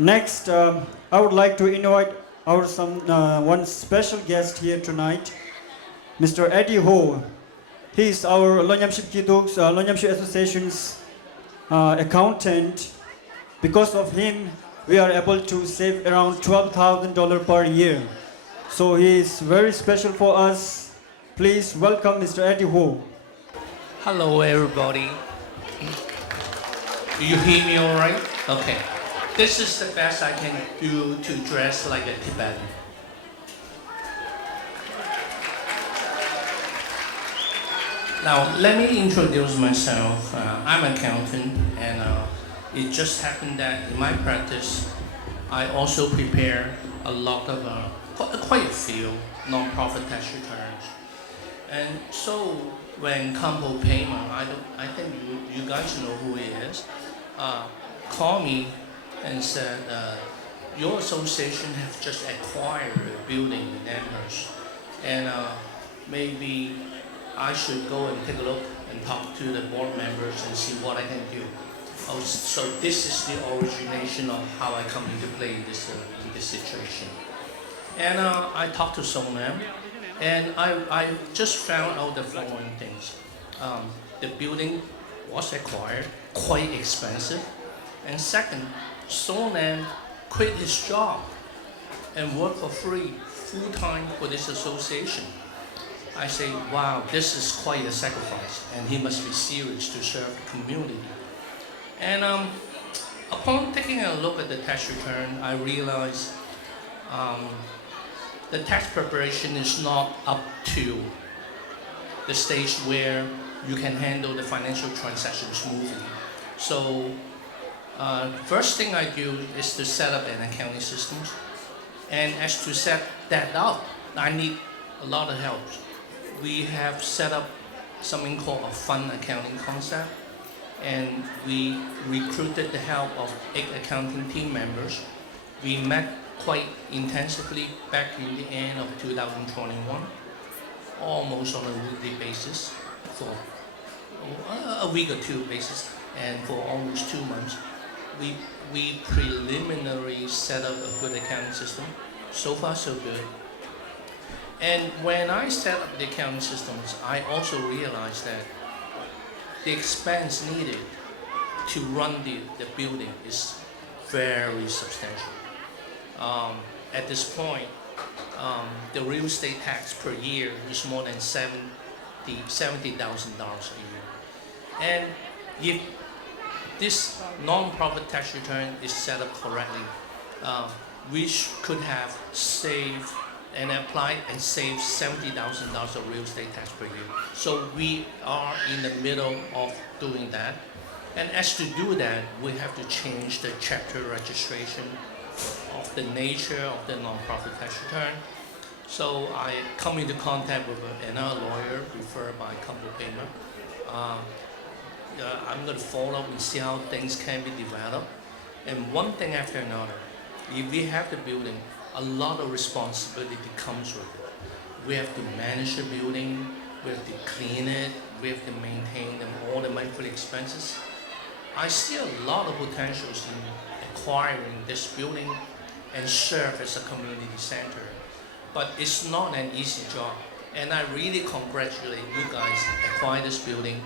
Next, I would like to invite one special guest here tonight, Mr. Eddie Ho. He is our Nyamship Nyamship Association's accountant. Because of him, we are able to save around $12,000 per year. So he is very special for us. Please welcome Mr. Eddie Ho. Hello, everybody. Do you hear me all right? Okay. This is the best I can do to dress like a Tibetan. Now, let me introduce myself. I'm an accountant, and it just happened that in my practice, I also prepare a lot of, quite a few non-profit tax returns. And so when Kampo Payment, I think you guys know who he is, called me and said, your association has just acquired a building in Amherst, and maybe I should go and take a look and talk to the board members and see what I can do. Oh, so this is the origination of how I come into play in this situation. And I talked to some of them, and I just found out the following things. The building was acquired, quite expensive. And second, Sonam quit his job and worked for free, full-time for this association. I say, wow, this is quite a sacrifice, and he must be serious to serve the community. And upon taking a look at the tax return, I realized the tax preparation is not up to the stage where you can handle the financial transaction smoothly. So first thing I do is to set up an accounting system. And as to set that up, I need a lot of help. We have set up something called a fund accounting concept, and we recruited the help of 8 accounting team members. We met quite intensively back in the end of 2021, almost on a weekly basis for a week or two basis, and for almost 2 months. We preliminarily set up a good accounting system. So far, so good. And when I set up the accounting systems, I also realized that the expense needed to run the building is very substantial. At this point, the real estate tax per year is more than $70,000 a year. And if this non-profit tax return is set up correctly, we could have saved and applied and saved $70,000 of real estate tax per year. So we are in the middle of doing that. And as to do that, we have to change the chapter registration of the nature of the non-profit tax return. So I come into contact with another lawyer referred by Kampo Payment. I'm going to follow up and see how things can be developed. And one thing after another, if we have the building, a lot of responsibility comes with it. We have to manage the building, we have to clean it, we have to maintain all the monthly expenses. I see a lot of potentials in acquiring this building and serve as a community center. But it's not an easy job. And I really congratulate you guys acquire this building.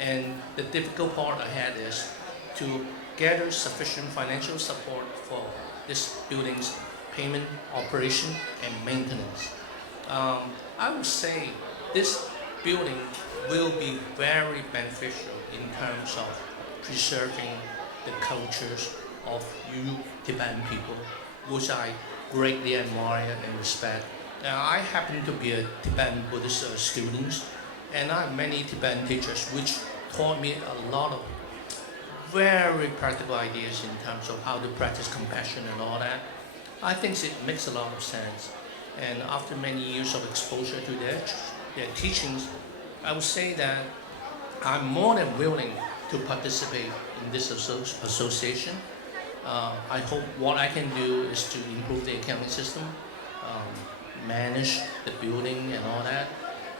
And the difficult part ahead is to gather sufficient financial support for this building's payment, operation, and maintenance. I would say this building will be very beneficial in terms of preserving the cultures of you Tibetan people, which I greatly admire and respect. Now, I happen to be a Tibetan Buddhist student, and I have many Tibetan teachers which taught me a lot of very practical ideas in terms of how to practice compassion and all that. I think it makes a lot of sense. And after many years of exposure to their teachings, I would say that I'm more than willing to participate in this association. I hope what I can do is to improve the accounting system, manage the building and all that,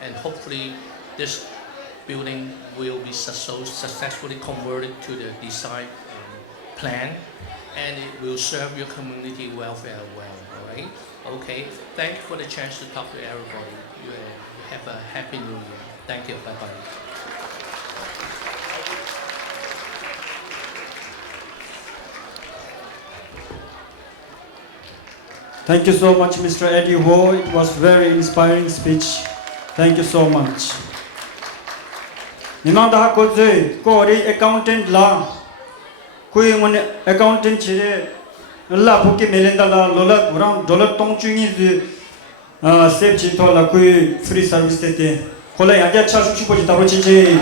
and hopefully this building will be successfully converted to the desired plan, and it will serve your community welfare well. All right. Okay. Thank you for the chance to talk to everybody. You have a happy New Year. Thank you. Bye bye. Thank you so much, Mr. Eddie Ho. It was very inspiring speech. Thank you so much. Nimang dah ko je ko ri accountant la kui mon accountant chire la phuki melenda la lola ram dollar tong chungi ju save chi to la kui free service te kola ya ja cha su chi po ji ta ro chi je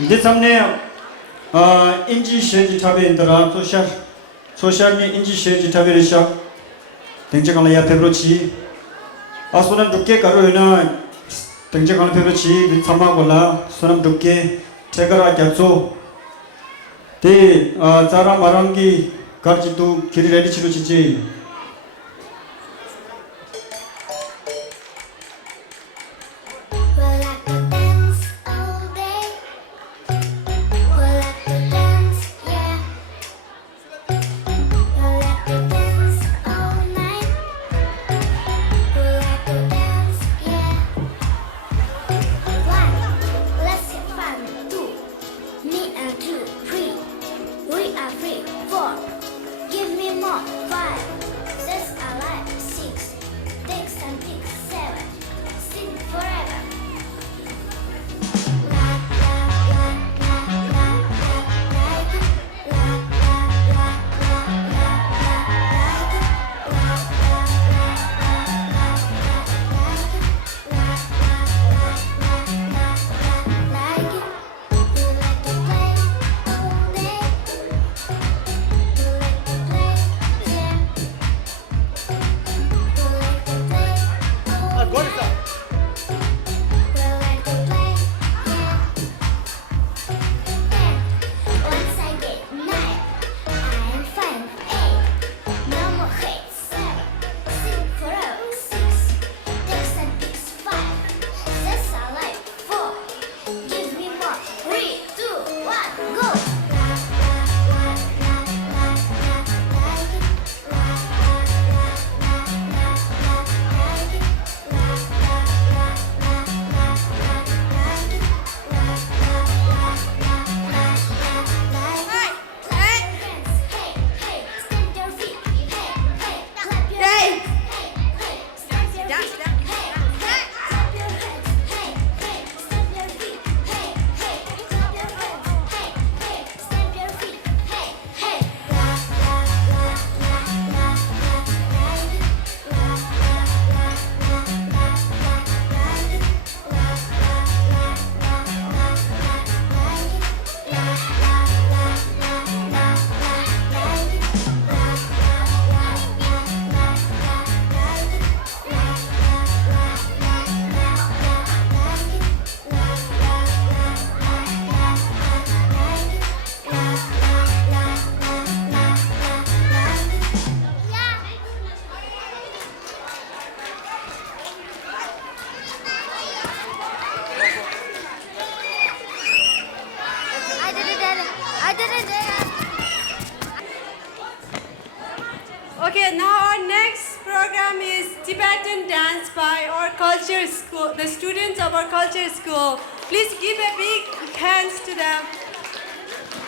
이제 참네 인지 셰지 타베 인더라 소셜 인지 셰지 타베르샤 댕제강라 야 페브로치 아소남 두께 가로이나 댕제강라 페브로치 참마골라 소남 두께 제가라 갸조 데 자라 마랑기 가르치도 길이 레디치로 지지 Okay, now our next program is Tibetan dance by our culture school, the students of our culture school. Please give a big hands to them.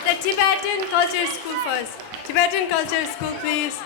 The Tibetan culture school first. Tibetan culture school, please.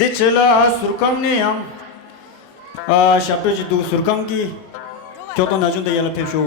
Dichela surkamneyam. Shaptoji du surkamgi. Kyoto najunda yala pepsho.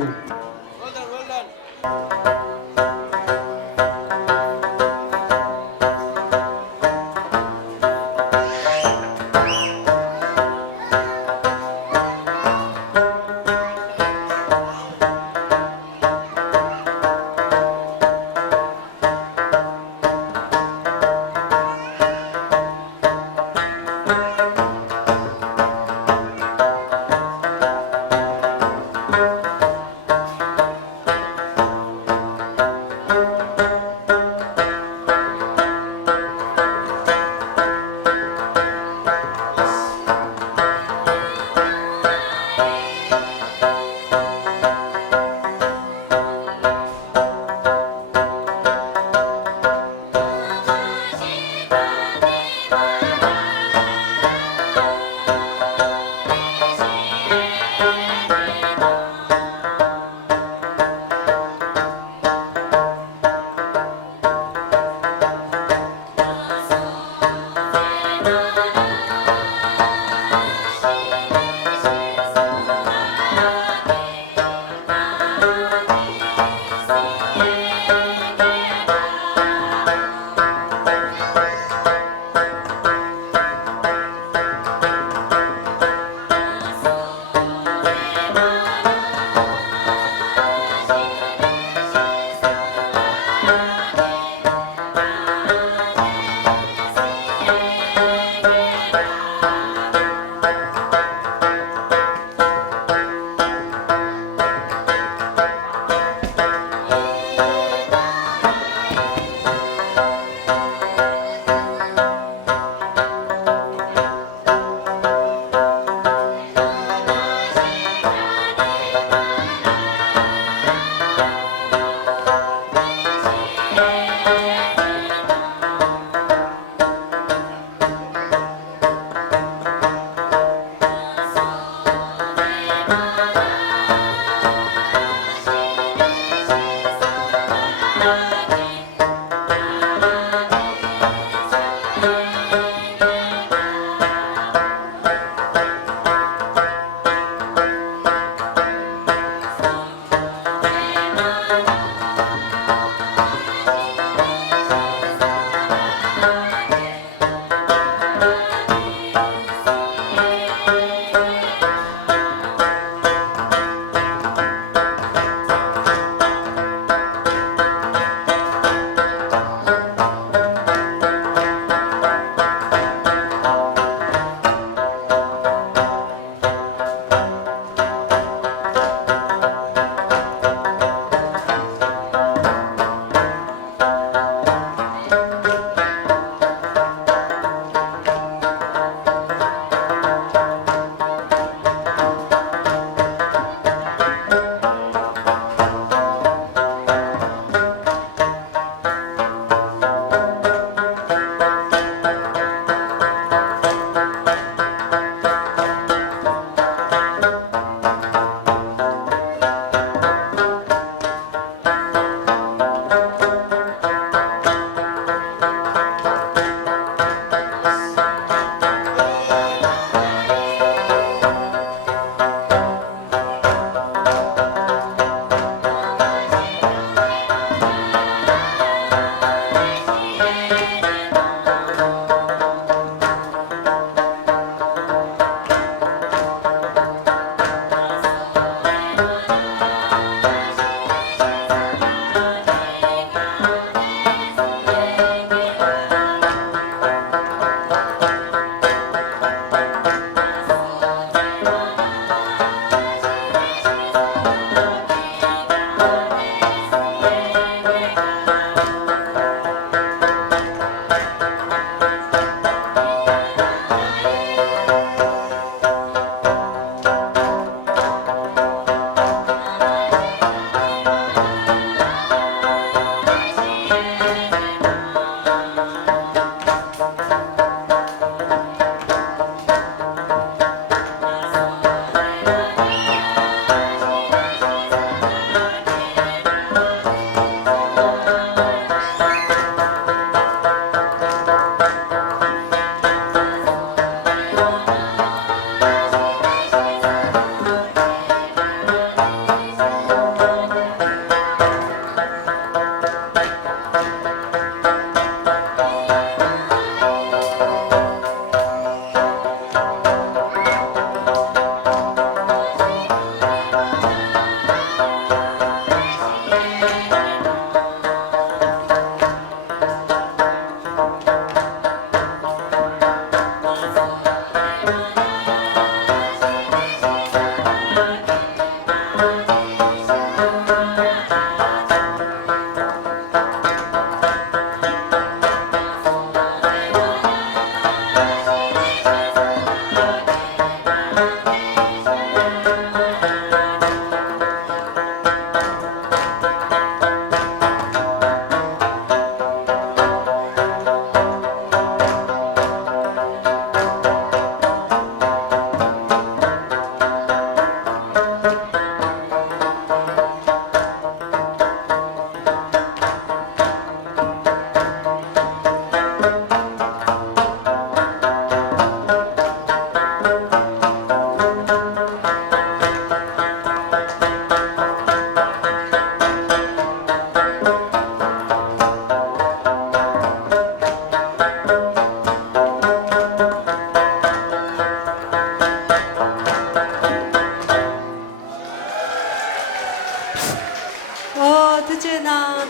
어떻게나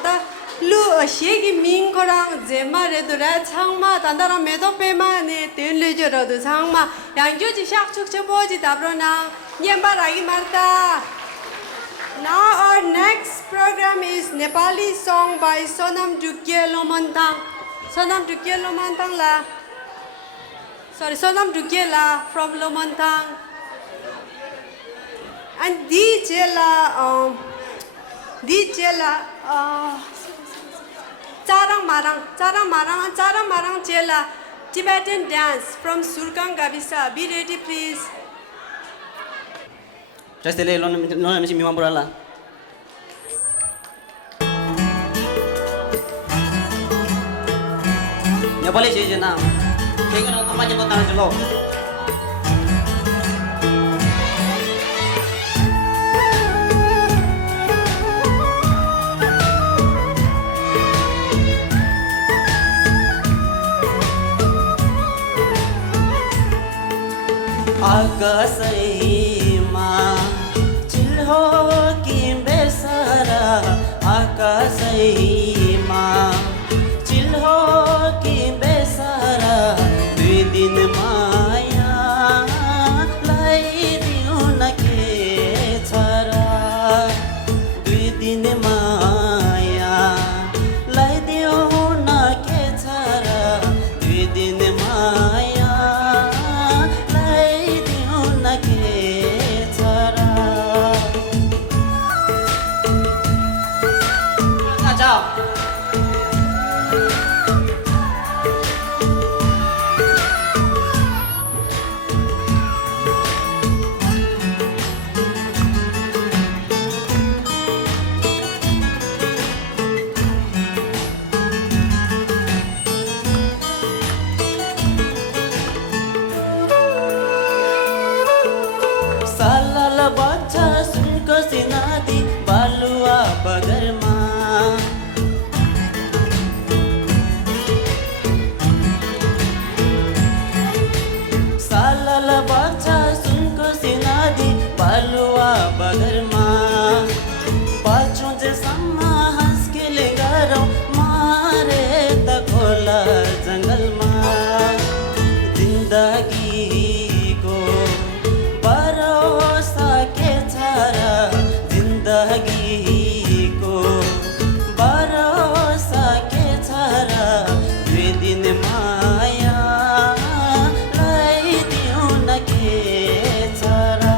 루 시기 민거랑 제마레도라 창마 단다랑 메도페마네 뜰르저러도 창마 양교지 샥축쳐 보지 답로나 냠바라기 말다. Now our next program is Nepali song by Sonam Dukye Lomantang. Sonam Dukye Lomantang la. Sorry, Sonam Dukye la from Lomantang. And DJ la Charang Marang Chela Tibetan dance from Surkang Gabisa. Be ready, please. Just a little Nyamship Mimamburala. Nepali sih na. Kaya kan apa aja botan jelo. आकाशैमा चिल्हो कि बेसारा आकाशैमा चिल्हो कि बेसारा दुई दिन माया लाइदिउ न के छरा दुई दिन माया लाइदिउ न के छरा दुई दिन माया बच्चा सुनको सिनादी बालुवा बगरमा सालल बच्चा सुनको सिनादी बालुवा बगरमा पाछौँ जेसम्म हस्किले गरौँ मारे त खोला जङ्गलमा जिन्दगीको जिन्दगीको भरोसा के छरा दुई दिन माया लाइदिउ न के छरा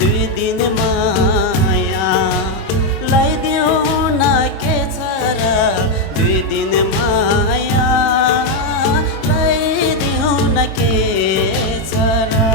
दुई दिन माया लाइदिउ न के छरा दुई दिन माया लाइदिउ न के छरा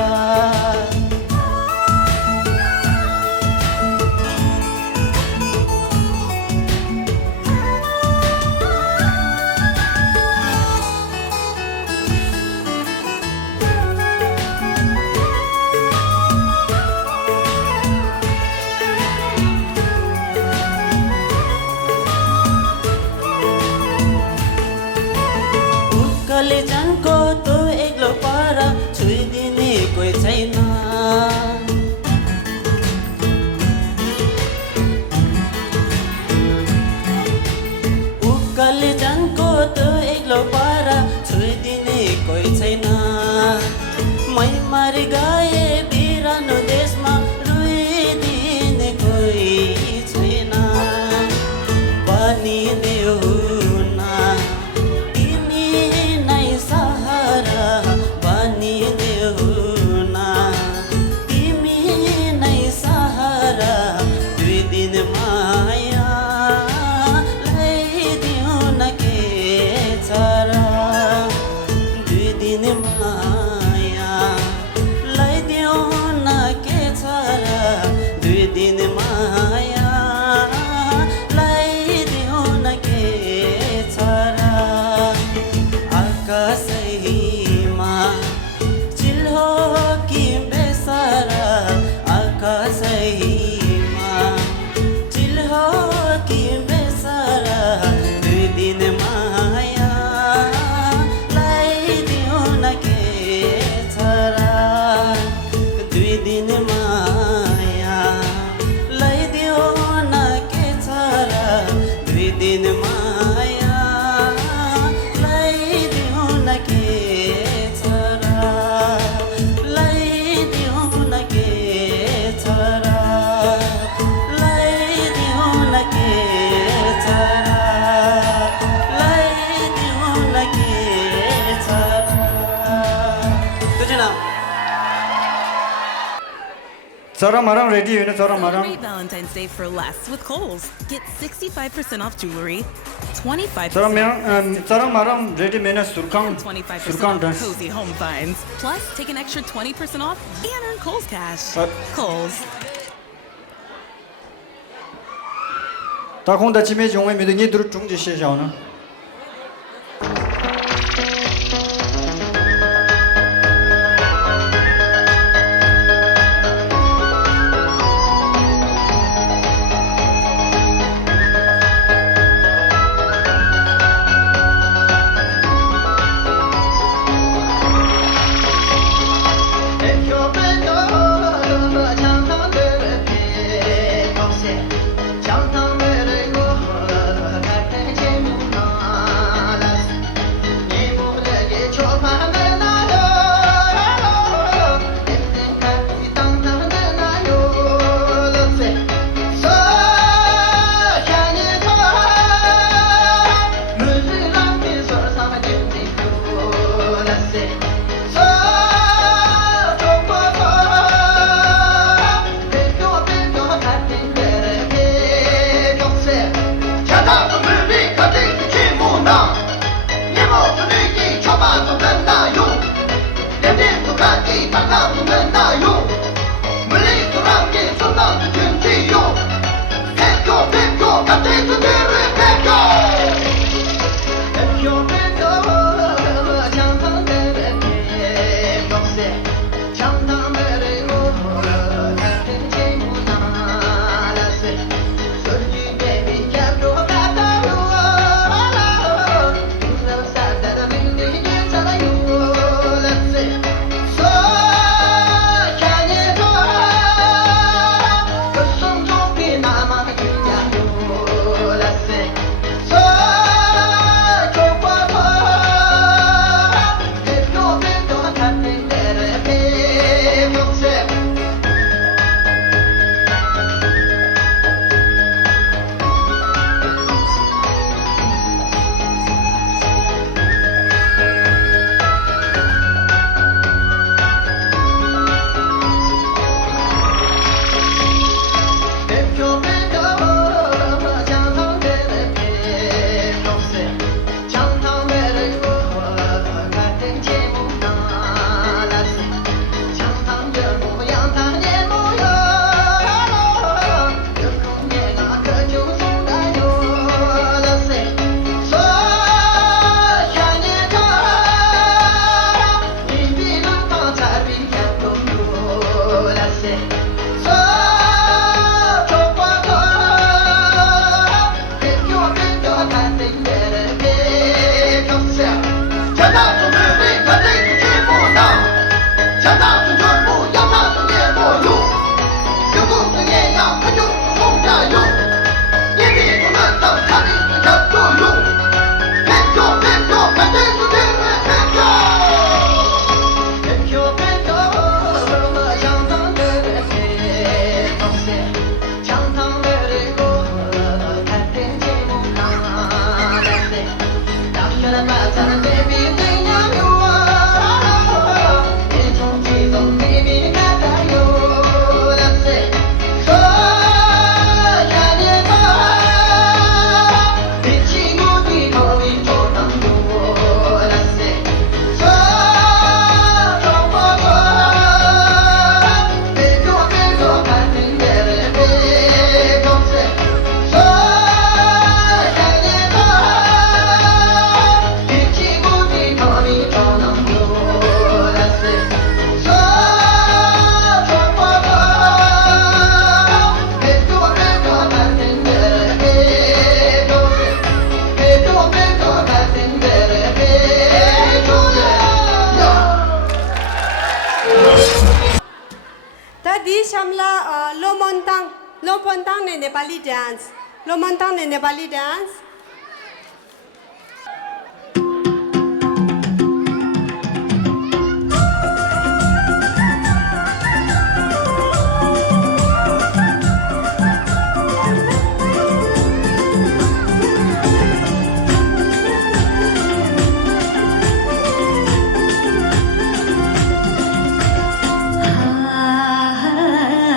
कलेजनको तो एक्लो पर छुइदिने कोही छैन कलेजनको तो एक्लो पर छुइदिने कोही छैन मै मरि गए बिरानो देशमा रुइदिने कोही छैन बनिदेऊ माया लाइदिउ न के छरा 저랑 마랑 ready होइन 저랑 마랑. Celebrate Valentine's Day for less with Kohl's. Get 65% off jewelry, 25% 저랑 마랑 ready means surkang 25% off dance. cozy home finds. Plus, take an extra 20% off and earn Kohl's cash. Kohl's. 大空的姐妹兄妹们的你都是中级学校呢。Lomontang ne Nepali dance. Lomontang ne Nepali dance.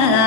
ah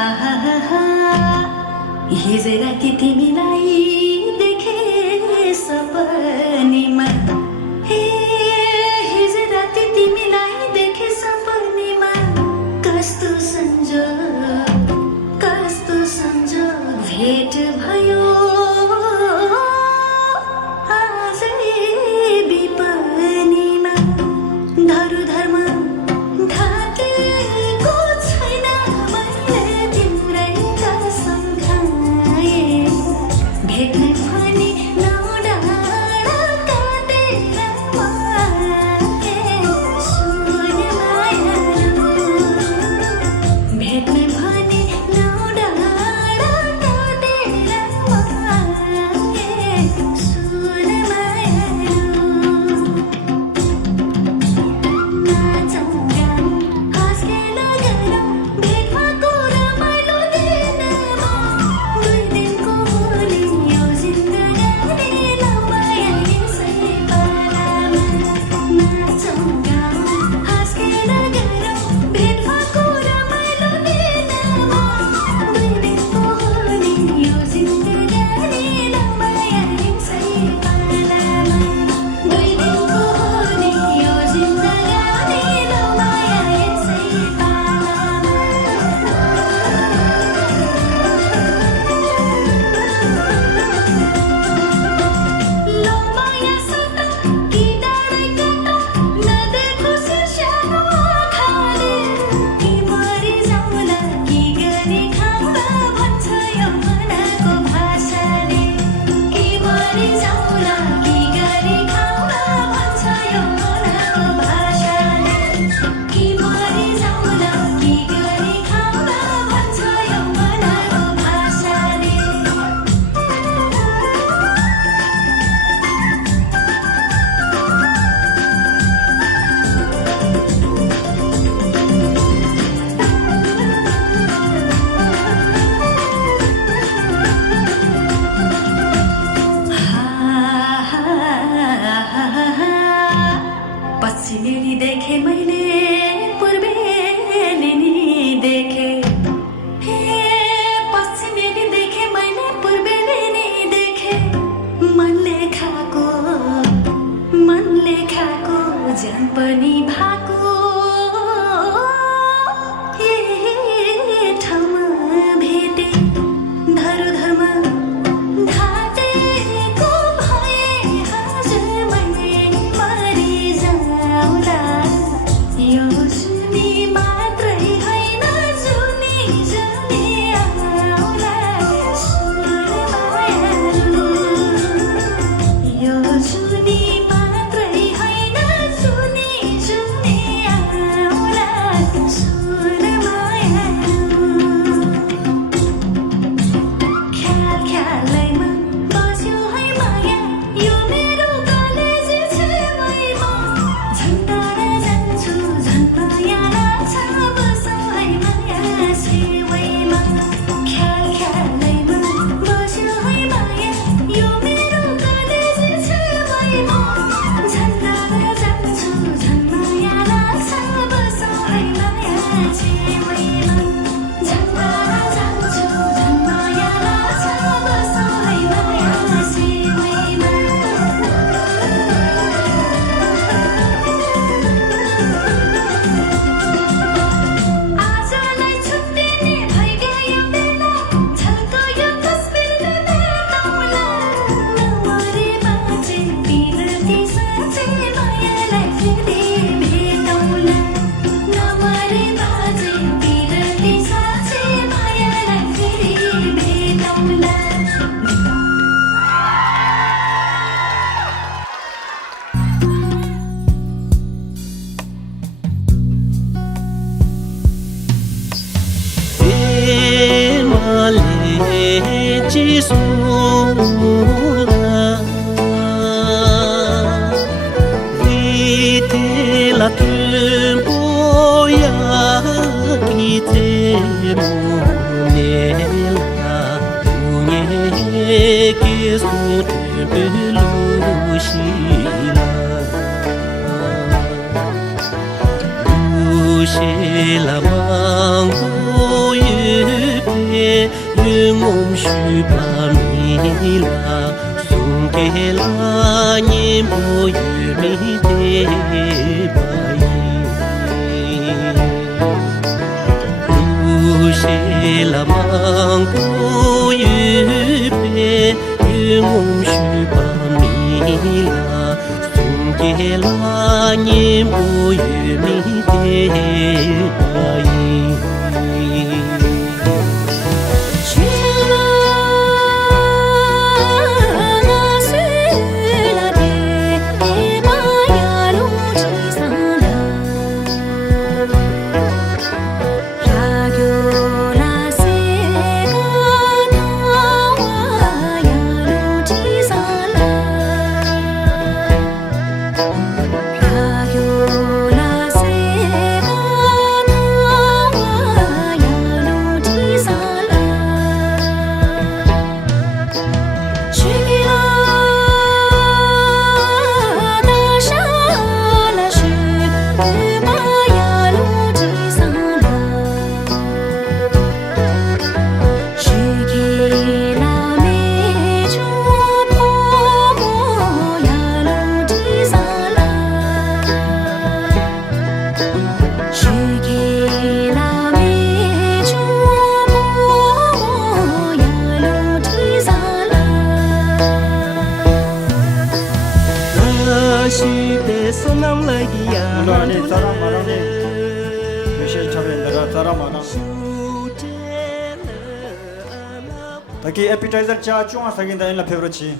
Taki appetizer cha chunga sagin da la favorite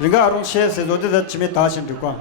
ringa arung che se do da chime ta chin du kwa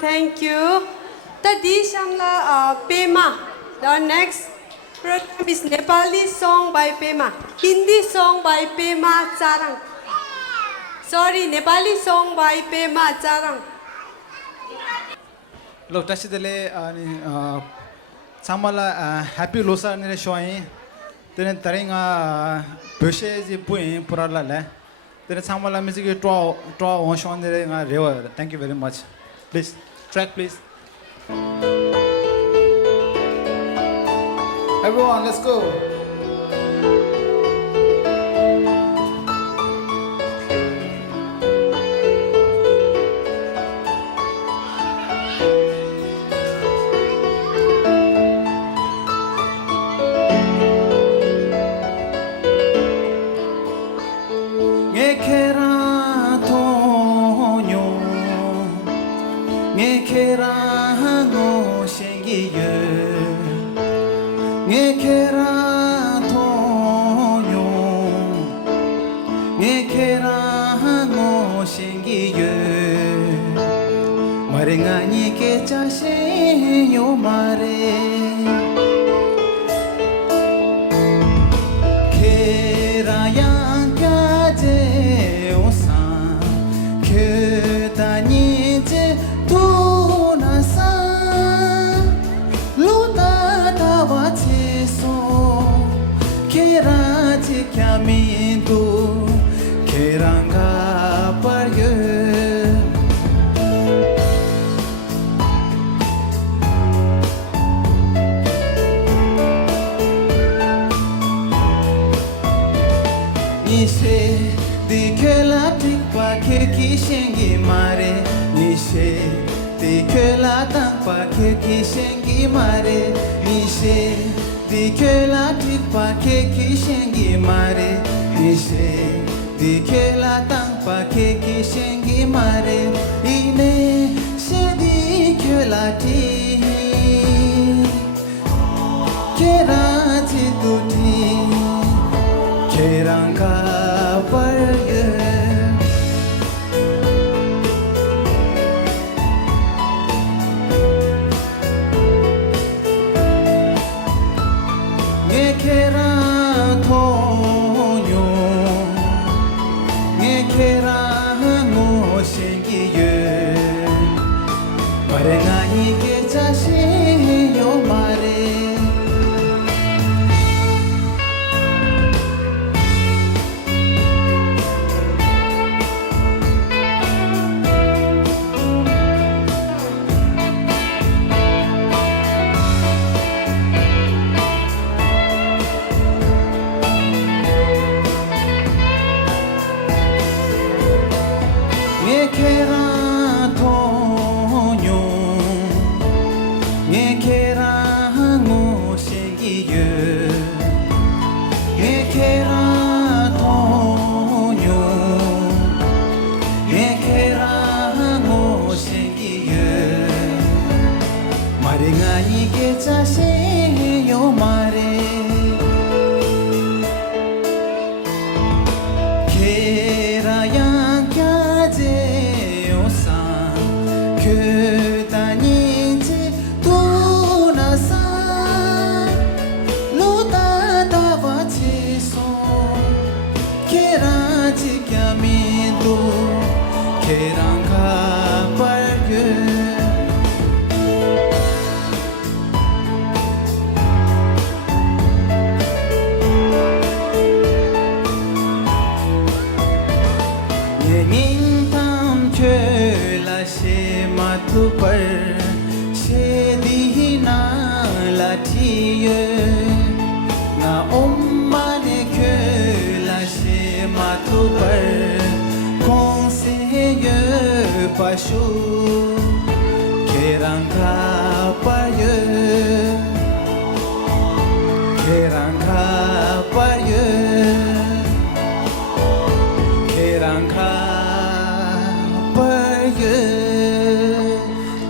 Thank you. The Dishamla Pema. The next program is Nepali song by Pema. Hindi song by Pema Charang. Sorry, Nepali song by Pema Charang. Lo tasidele ani samala happy Losar nile shoi tene taringa böshe ji pui purala le tene samala music to on shon nile nga rewa. Thank you very much. Please track please. Everyone, let's go.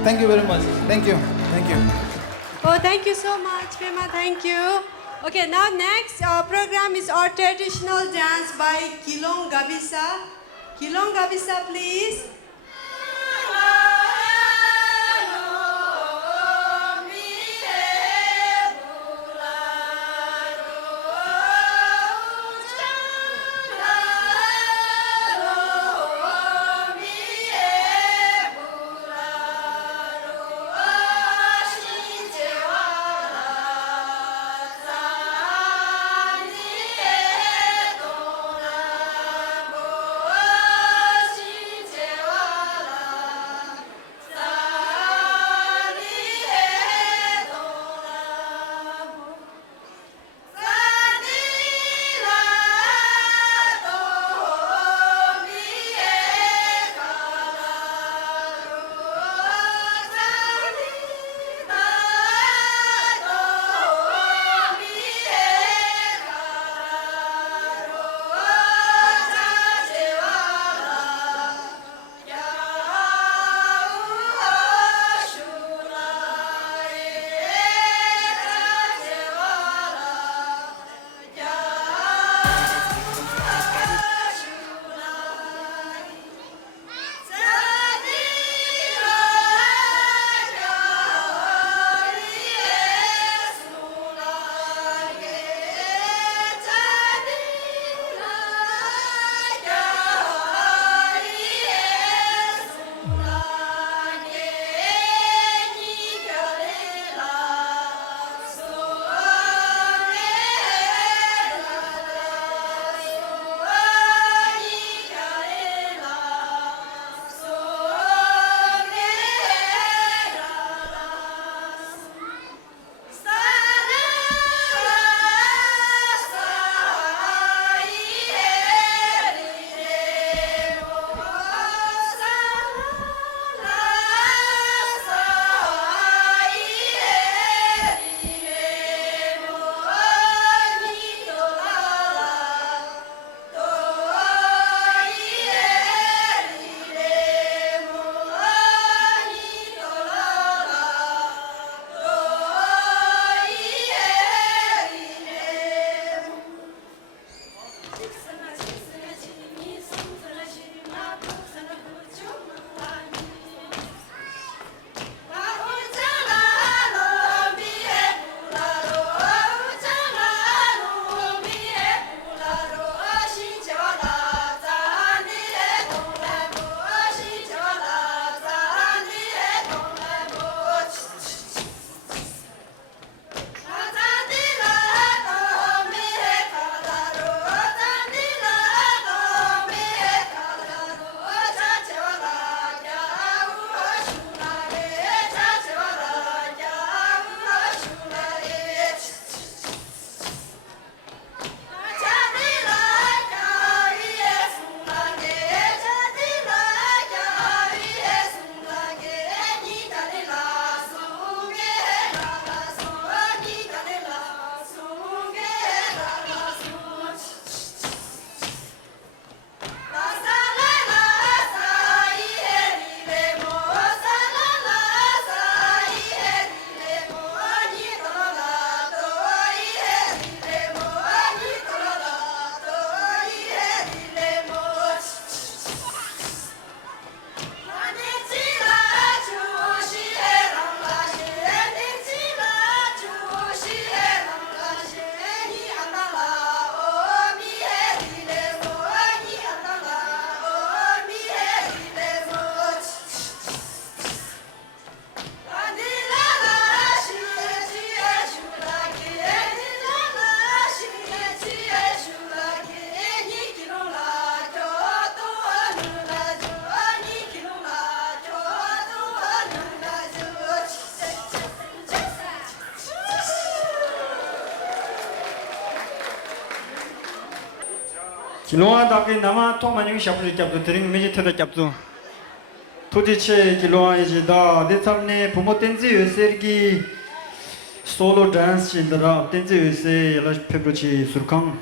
Thank you very much. Thank you. Thank you. Oh, thank you so much, Pema. Thank you. Okay, now next program is our traditional dance by Kilong Gabisa. Kilong Gabisa, please. 기로아 다게 남아 통만용 샤프리 캡도 드링 메지테다 캡도 도대체 기로아 이제다 대탐네 부모 텐지 요세르기 솔로 댄스 인더라 텐지 요세 열라 페브로치 수르캉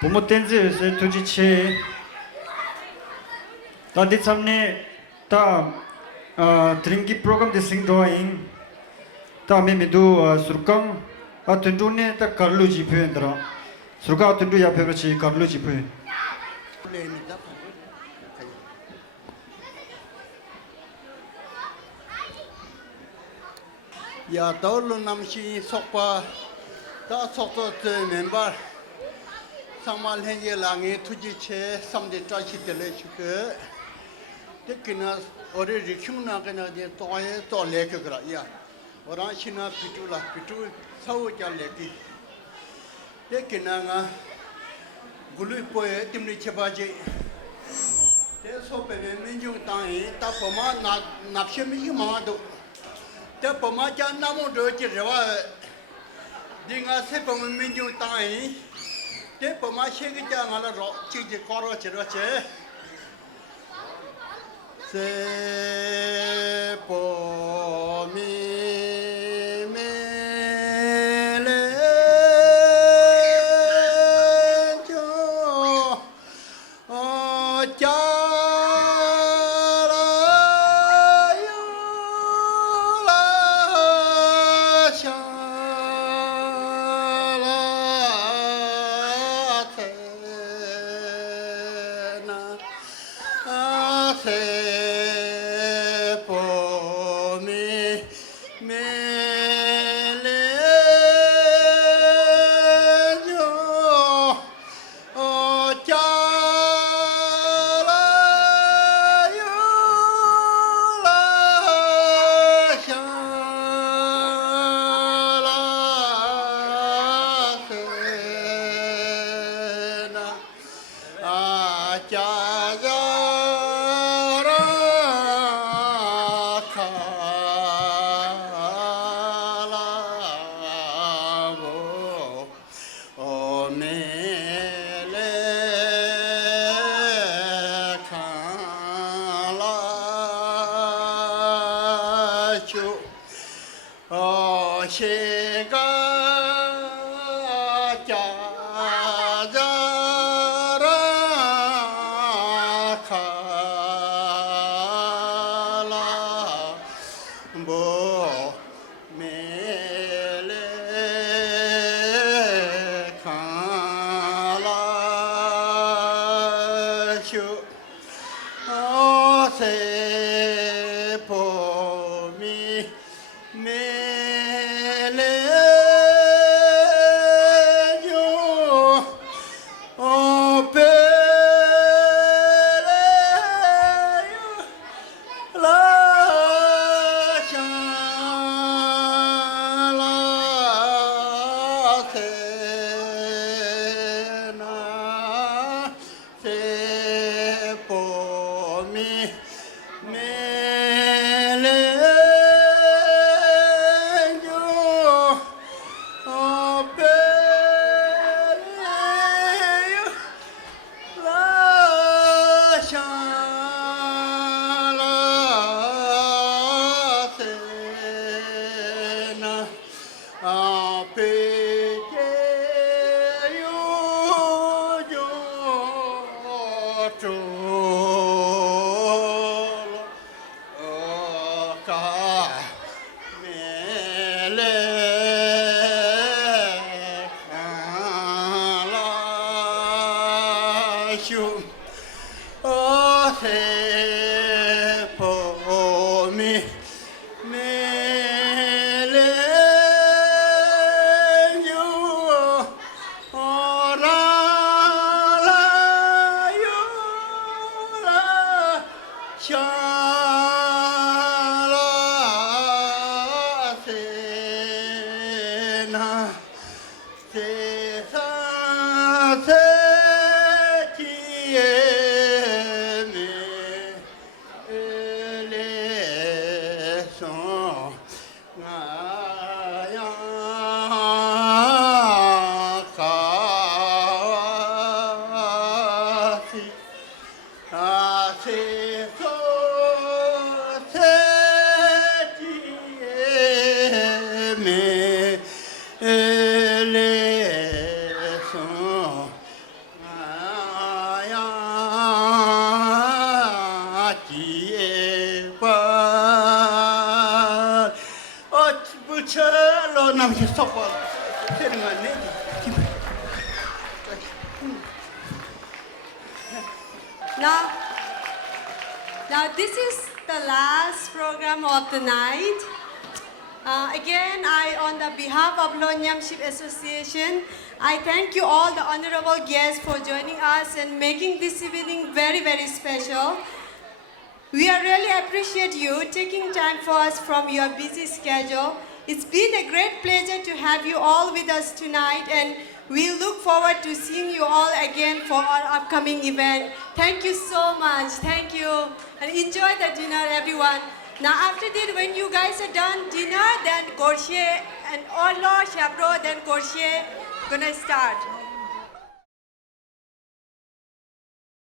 부모 텐지 요세 도지체 다디 참네 다 드링기 프로그램 디싱 도잉 다 메미두 수르캉 아튼두네 다 karluji phendra surga atundu ya phebrochi karluji phe ya dawlo namshi sokpa ta sokto member samal henye lange tuji che samde tachi tele chike tekina ore rikhum na kana de toye to leke gra ya ora china pitula pitu sau cha leki tekina nga gulu poe timni chebaje te so pe menjung tai ta poma na napshemi ma do te poma cha namo do che rewa dinga se poma menjung tai te poma shege cha ngala ro chi je koro che ro che se po mi me le jo o cha ชูเชกาจาจาราคาลาโบเมเลคาลาชู เสโพมิเมเลโยโอเปเลโยลาชาลาเสนาเสโพมิ เมเลโยโอเปเลโยลาชาลาเสนาอาเปเจโยโยโจ กาเมเลคาลาชูโอเสโพมิเมเลโยโอราลาโยลาชา เสสาเสจิเอเมเอเลสงายาคาสิอาเสโซเสจิเอเม เอเลสงายาจิเอปาโอ้บุเชโลนำชิสปอลเทรงานเนจิ Now this is the last program of the night. Again, on the behalf of Nyamship Association, I thank you all, the honorable guests, for joining us and making this evening very, very special. We really appreciate you taking time for us from your busy schedule. It's been a great pleasure to have you all with us tonight, and we look forward to seeing you all again for our upcoming event. Thank you so much. Thank you. And enjoy the dinner, everyone. Now after that, when you guys are done dinner, then Gorshe and Orlo, Shabro, then Gorshe gonna start.